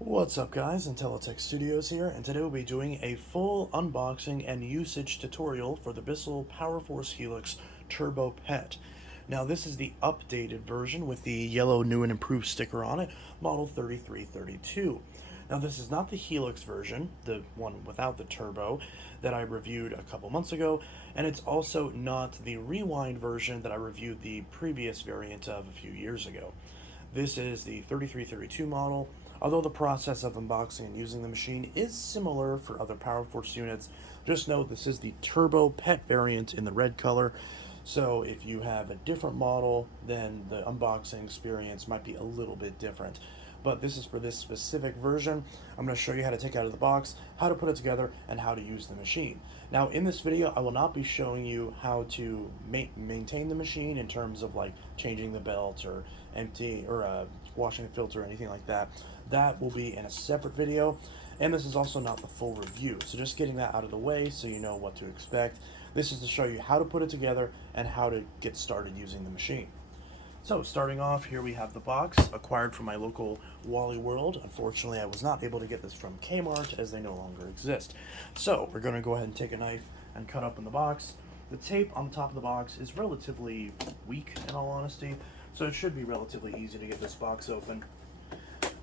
What's up guys, Intellitech Studios here, and today we'll be doing a full unboxing and usage tutorial for the Bissell PowerForce Helix Turbo Pet. Now this is the updated version with the yellow new and improved sticker on it, model 3332. Now this is not the Helix version, the one without the turbo, that I reviewed a couple months ago, and it's also not the Rewind version that I reviewed the previous variant of a few years ago. This is the 3332 model. Although the process of unboxing and using the machine is similar for other PowerForce units, just note this is the Turbo Pet variant in the red color. So if you have a different model, then the unboxing experience might be a little bit different. But this is for this specific version. I'm going to show you how to take it out of the box, how to put it together, and how to use the machine. Now in this video, I will not be showing you how to maintain the machine in terms of like changing the belt or empty or washing the filter or anything like that. That will be in a separate video, and this is also not the full review, so just getting that out of the way so you know what to expect. This is to show you how to put it together and how to get started using the machine. So starting off, here we have the box, acquired from my local Wally World. Unfortunately, I was not able to get this from Kmart as they no longer exist. So we're going to go ahead and take a knife and cut open the box. The tape on the top of the box is relatively weak, in all honesty, so it should be relatively easy to get this box open.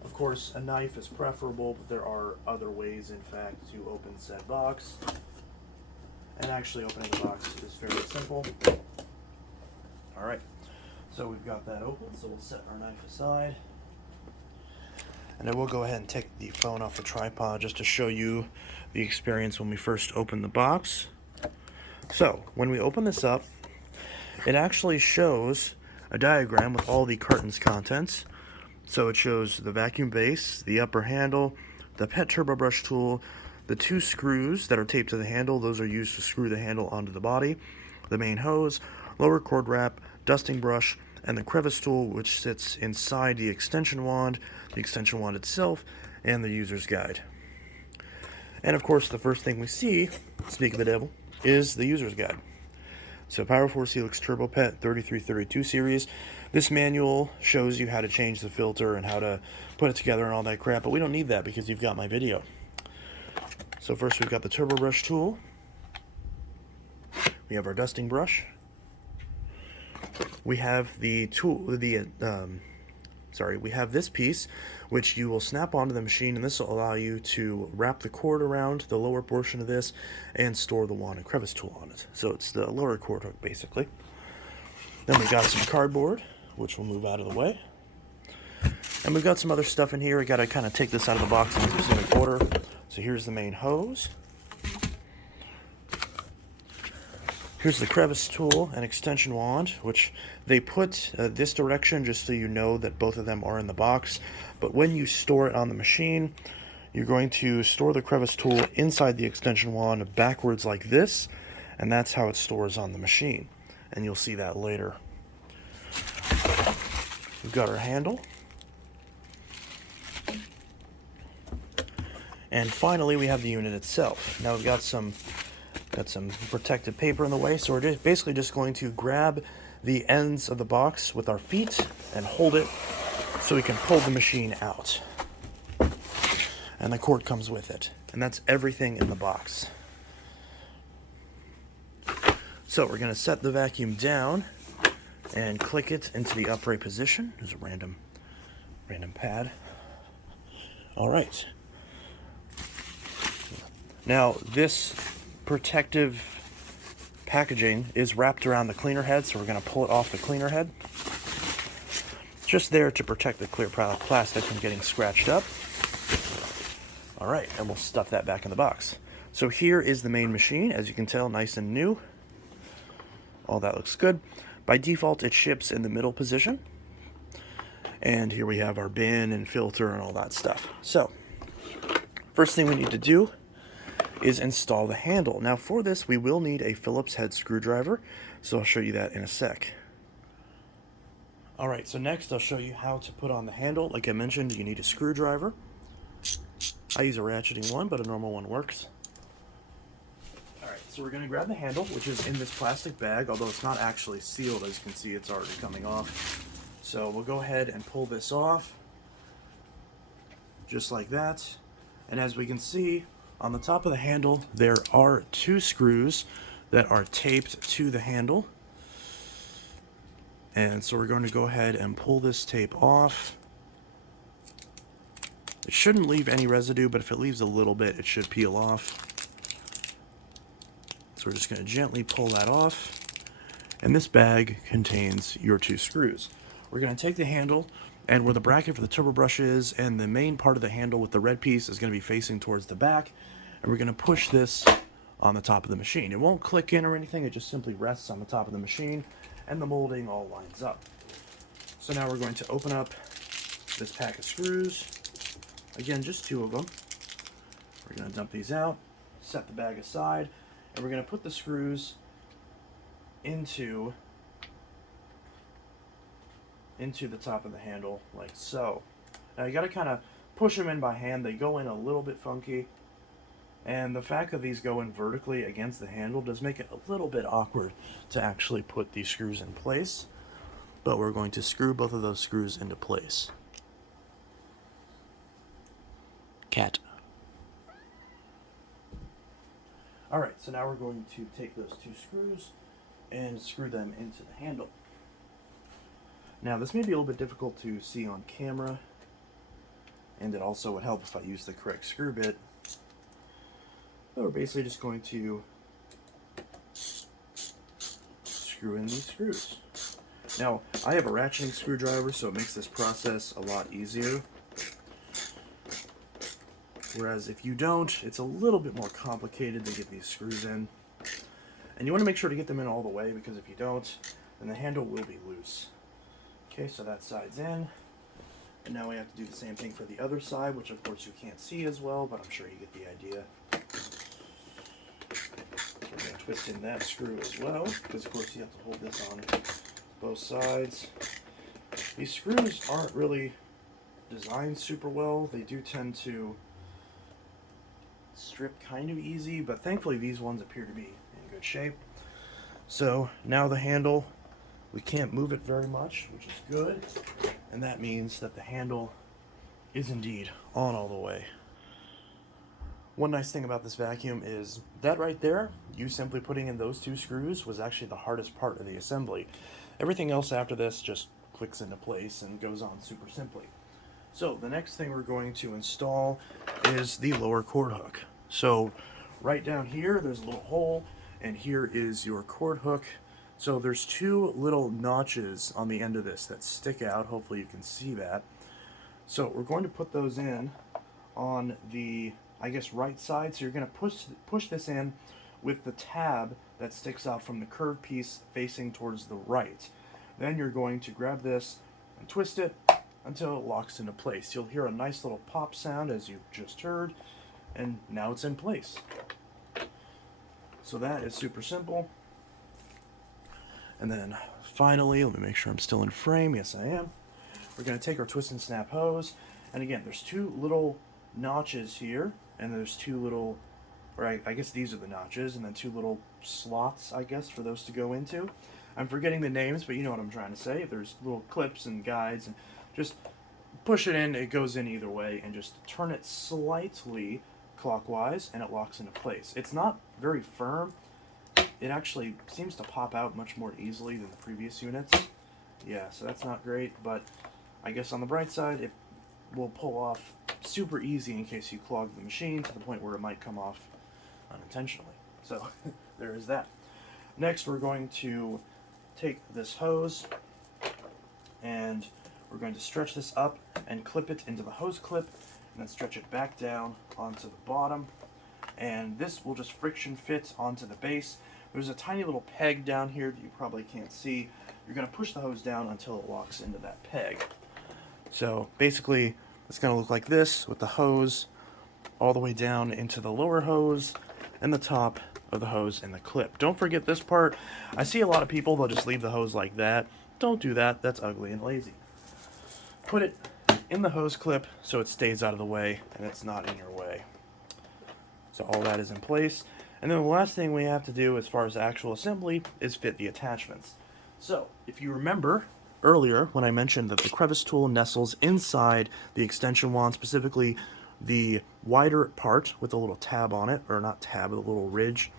Of course, a knife is preferable, but there are other ways, in fact, to open said box. And actually opening the box is fairly simple. Alright, so we've got that open, so we'll set our knife aside. And I will go ahead and take the phone off the tripod just to show you the experience when we first open the box. So, when we open this up, it actually shows a diagram with all the carton's contents. So it shows the vacuum base, the upper handle, the pet turbo brush tool, the two screws that are taped to the handle, those are used to screw the handle onto the body, the main hose, lower cord wrap, dusting brush, and the crevice tool, which sits inside the extension wand itself, and the user's guide. And of course, the first thing we see, speak of the devil, is the user's guide. So PowerForce Helix Turbo Pet 3332 series. This manual shows you how to change the filter and how to put it together and all that crap, but we don't need that because you've got my video. So first we've got the turbo brush tool. We have our dusting brush. We have the tool, we have this piece which you will snap onto the machine, and this will allow you to wrap the cord around the lower portion of this and store the wand and crevice tool on it. So it's the lower cord hook basically. Then we got some cardboard, which will move out of the way. And we've got some other stuff in here. We got to kind of take this out of the box in specific order. So here's the main hose. Here's the crevice tool and extension wand, which they put this direction just so you know that both of them are in the box. But when you store it on the machine, you're going to store the crevice tool inside the extension wand backwards like this, and that's how it stores on the machine. And you'll see that later. We've got our handle. And finally, we have the unit itself. Now we've got some protective paper in the way, so we're basically just going to grab the ends of the box with our feet and hold it so we can pull the machine out. And the cord comes with it. And that's everything in the box. So we're going to set the vacuum down and click it into the upright position. There's a random pad. All right. Now this protective packaging is wrapped around the cleaner head, so we're going to pull it off the cleaner head. Just there to protect the clear plastic from getting scratched up. All right, and we'll stuff that back in the box. So here is the main machine, as you can tell, nice and new. All that looks good. By default, it ships in the middle position. And here we have our bin and filter and all that stuff. So, first thing we need to do is install the handle. Now for this, we will need a Phillips head screwdriver, so I'll show you that in a sec. Alright, so next I'll show you how to put on the handle. Like I mentioned, you need a screwdriver. I use a ratcheting one, but a normal one works. Alright, so we're going to grab the handle, which is in this plastic bag, although it's not actually sealed. As you can see, it's already coming off. So we'll go ahead and pull this off. just like that. And as we can see, on the top of the handle, there are 2 screws that are taped to the handle. And so we're going to go ahead and pull this tape off. It shouldn't leave any residue, but if it leaves a little bit, it should peel off. So we're just going to gently pull that off. And this bag contains your 2 screws. We're going to take the handle, and where the bracket for the turbo brush is, and the main part of the handle with the red piece is going to be facing towards the back, and we're going to push this on the top of the machine. It won't click in or anything, it just simply rests on the top of the machine, and the molding all lines up. So now we're going to open up this pack of screws. Again, just 2 of them. We're going to dump these out, set the bag aside, and we're going to put the screws into the top of the handle like so. Now you got to kind of push them in by hand. They go in a little bit funky, and the fact that these go in vertically against the handle does make it a little bit awkward to actually put these screws in place, but we're going to screw both of those screws into place. Cat. Alright, so now we're going to take those 2 screws and screw them into the handle. Now this may be a little bit difficult to see on camera, and it also would help if I use the correct screw bit. But we're basically just going to screw in these screws. Now I have a ratcheting screwdriver, so it makes this process a lot easier. Whereas if you don't, it's a little bit more complicated to get these screws in. And you want to make sure to get them in all the way, because if you don't, then the handle will be loose. Okay, so that side's in. And now we have to do the same thing for the other side, which of course you can't see as well, but I'm sure you get the idea. So we're going to twist in that screw as well, because of course you have to hold this on both sides. These screws aren't really designed super well. They do tend to strip kind of easy, but thankfully these ones appear to be in good shape. So now the handle, we can't move it very much, which is good, and that means that the handle is indeed on all the way. One nice thing about this vacuum is that right there, you simply putting in those 2 screws was actually the hardest part of the assembly. Everything else after this just clicks into place and goes on super simply. So the next thing we're going to install is the lower cord hook. So right down here there's a little hole, and here is your cord hook. So there's 2 little notches on the end of this that stick out. Hopefully you can see that. So we're going to put those in on the, I guess, right side. So you're going to push this in with the tab that sticks out from the curved piece facing towards the right. Then you're going to grab this and twist it until it locks into place. You'll hear a nice little pop sound as you just heard, and now it's in place. So that is super simple. And then finally, let me make sure I'm still in frame. Yes, I am. We're going to take our twist and snap hose, and again, there's 2 little notches here, and there's 2 little, or I guess these are the notches, and then 2 little slots, I guess, for those to go into. I'm forgetting the names, but you know what I'm trying to say. There's little clips and guides, and just push it in, it goes in either way, and just turn it slightly clockwise, and it locks into place. It's not very firm. It actually seems to pop out much more easily than the previous units. Yeah, so that's not great, but I guess on the bright side, it will pull off super easy in case you clog the machine to the point where it might come off unintentionally. So there is that. Next, we're going to take this hose, and we're going to stretch this up and clip it into the hose clip, and then stretch it back down onto the bottom. And this will just friction fit onto the base. There's a tiny little peg down here that you probably can't see. You're going to push the hose down until it locks into that peg. So basically, it's going to look like this, with the hose all the way down into the lower hose and the top of the hose and the clip. Don't forget this part. I see a lot of people, they'll just leave the hose like that. Don't do that. That's ugly and lazy. Put it in the hose clip so it stays out of the way and it's not in your way. So all that is in place. And then the last thing we have to do as far as actual assembly is fit the attachments. So if you remember, earlier when I mentioned that the crevice tool nestles inside the extension wand, specifically the wider part with a little tab on it, or not tab, but a little ridge.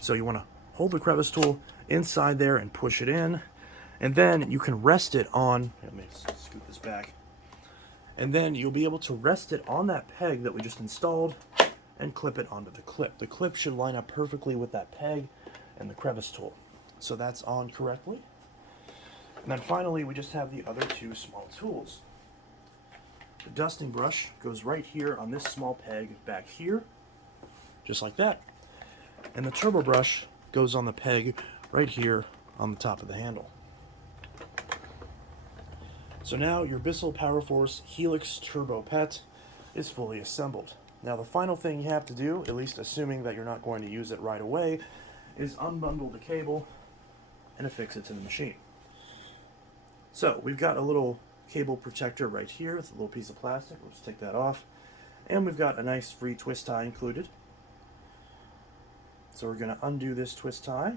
So you want to hold the crevice tool inside there and push it in, and then you can rest it on, let me scoot this back, and then you'll be able to rest it on that peg that we just installed and clip it onto the clip. The clip should line up perfectly with that peg and the crevice tool. So that's on correctly. And then finally, we just have the other two small tools. The dusting brush goes right here on this small peg back here, just like that. And the turbo brush goes on the peg right here on the top of the handle. So now your Bissell PowerForce Helix Turbo PET is fully assembled. Now the final thing you have to do, at least assuming that you're not going to use it right away, is unbundle the cable and affix it to the machine. So we've got a little cable protector right here with a little piece of plastic. We'll just take that off. And we've got a nice free twist tie included. So we're going to undo this twist tie.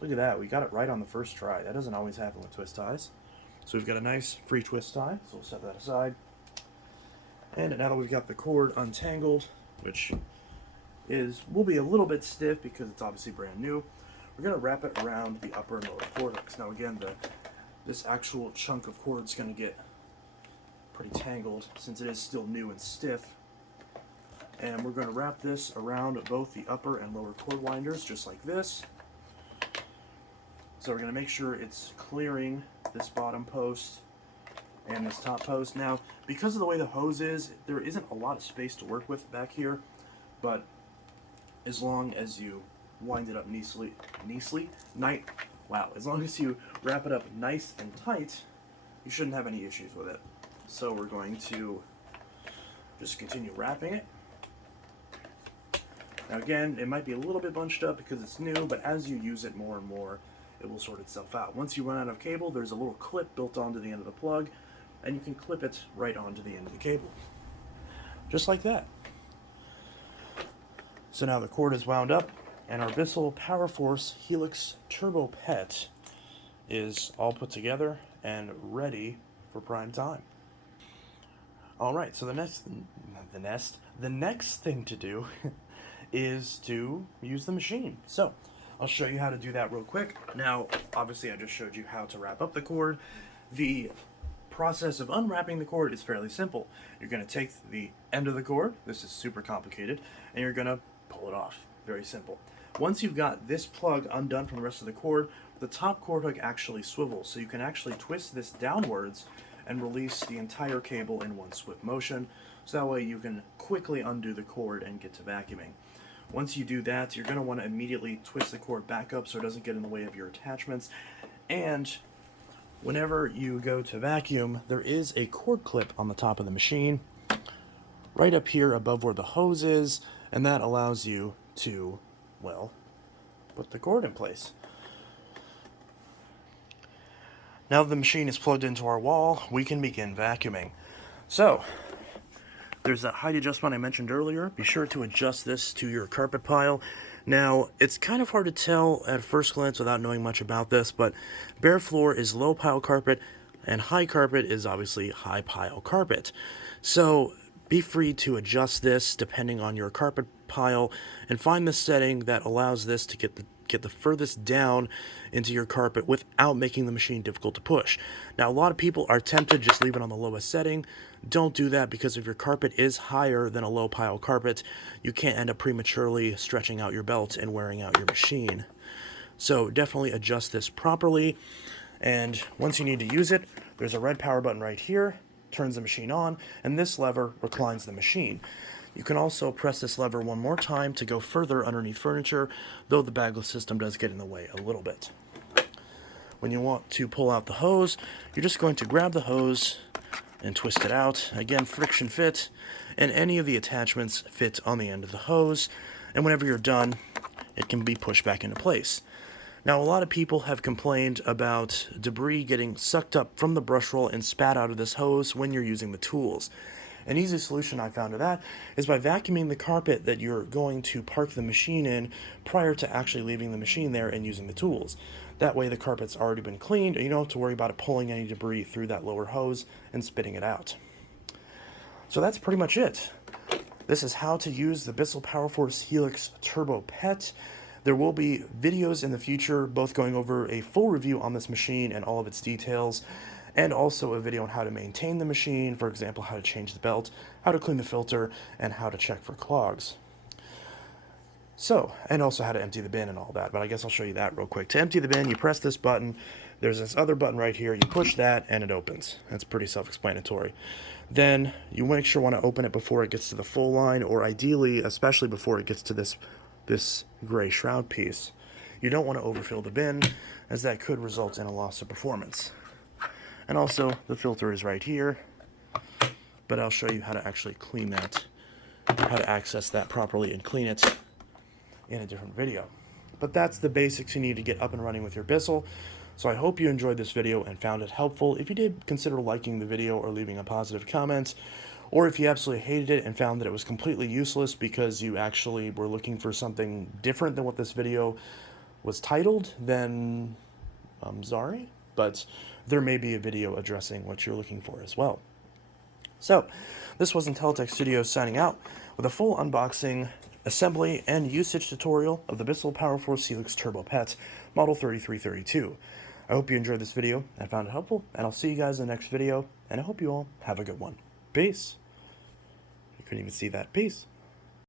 Look at that, we got it right on the first try. That doesn't always happen with twist ties. So we've got a nice free twist tie, so we'll set that aside. And now that we've got the cord untangled, which will be a little bit stiff because it's obviously brand new, we're going to wrap it around the upper and lower cord hooks. Now again, this actual chunk of cord is going to get pretty tangled since it is still new and stiff. And we're going to wrap this around both the upper and lower cord winders, just like this. So we're going to make sure it's clearing this bottom post and this top post. Now, because of the way the hose is, there isn't a lot of space to work with back here, but as long as you wind it up as long as you wrap it up nice and tight, you shouldn't have any issues with it. So we're going to just continue wrapping it. Now again, it might be a little bit bunched up because it's new, but as you use it more and more, it will sort itself out. Once you run out of cable, there's a little clip built onto the end of the plug, and you can clip it right onto the end of the cable. Just like that. So now the cord is wound up, and our Bissell PowerForce Helix Turbo PET is all put together and ready for prime time. Alright, so the next thing to do is to use the machine. So I'll show you how to do that real quick. Now, obviously I just showed you how to wrap up the cord. The process of unwrapping the cord is fairly simple. You're going to take the end of the cord, this is super complicated, and you're going to pull it off. Very simple. Once you've got this plug undone from the rest of the cord, the top cord hook actually swivels, so you can actually twist this downwards and release the entire cable in one swift motion, so that way you can quickly undo the cord and get to vacuuming. Once you do that, you're going to want to immediately twist the cord back up so it doesn't get in the way of your attachments. And whenever you go to vacuum, there is a cord clip on the top of the machine, right up here above where the hose is, and that allows you to, well, put the cord in place. Now that the machine is plugged into our wall, we can begin vacuuming. So, there's that height adjustment I mentioned earlier. Be sure to adjust this to your carpet pile. Now, it's kind of hard to tell at first glance without knowing much about this, but bare floor is low pile carpet, and high carpet is obviously high pile carpet. So, be free to adjust this depending on your carpet pile, and find the setting that allows this to get the furthest down into your carpet without making the machine difficult to push. Now, a lot of people are tempted to just leave it on the lowest setting. Don't do that, because if your carpet is higher than a low pile carpet, you can't end up prematurely stretching out your belt and wearing out your machine. So definitely adjust this properly, and once you need to use it, there's a red power button right here, turns the machine on, and this lever reclines the machine. You can also press this lever one more time to go further underneath furniture, though the bagless system does get in the way a little bit. When you want to pull out the hose, you're just going to grab the hose and twist it out. Again, friction fit, and any of the attachments fit on the end of the hose, and whenever you're done, it can be pushed back into place. Now, a lot of people have complained about debris getting sucked up from the brush roll and spat out of this hose when you're using the tools. An easy solution I found to that is by vacuuming the carpet that you're going to park the machine in prior to actually leaving the machine there and using the tools. That way the carpet's already been cleaned and you don't have to worry about it pulling any debris through that lower hose and spitting it out. So that's pretty much it. This is how to use the Bissell PowerForce Helix Turbo PET. There will be videos in the future, both going over a full review on this machine and all of its details, and also a video on how to maintain the machine, for example, how to change the belt, how to clean the filter, and how to check for clogs. So, and also how to empty the bin and all that, but I guess I'll show you that real quick. To empty the bin, you press this button. There's this other button right here. You push that and it opens. That's pretty self-explanatory. Then you want to open it before it gets to the full line, or ideally, especially before it gets to this gray shroud piece. You don't want to overfill the bin, as that could result in a loss of performance. And also, the filter is right here, but I'll show you how to actually clean that, how to access that properly and clean it in a different video. But that's the basics you need to get up and running with your Bissell. So I hope you enjoyed this video and found it helpful. If you did, consider liking the video or leaving a positive comment. Or if you absolutely hated it and found that it was completely useless because you actually were looking for something different than what this video was titled, then I'm sorry, but there may be a video addressing what you're looking for as well. So, this was Intellitech Studios signing out with a full unboxing, assembly, and usage tutorial of the Bissell PowerForce Helix Turbo PET Model 3332. I hope you enjoyed this video and found it helpful, and I'll see you guys in the next video, and I hope you all have a good one. Peace. You couldn't even see that. Peace.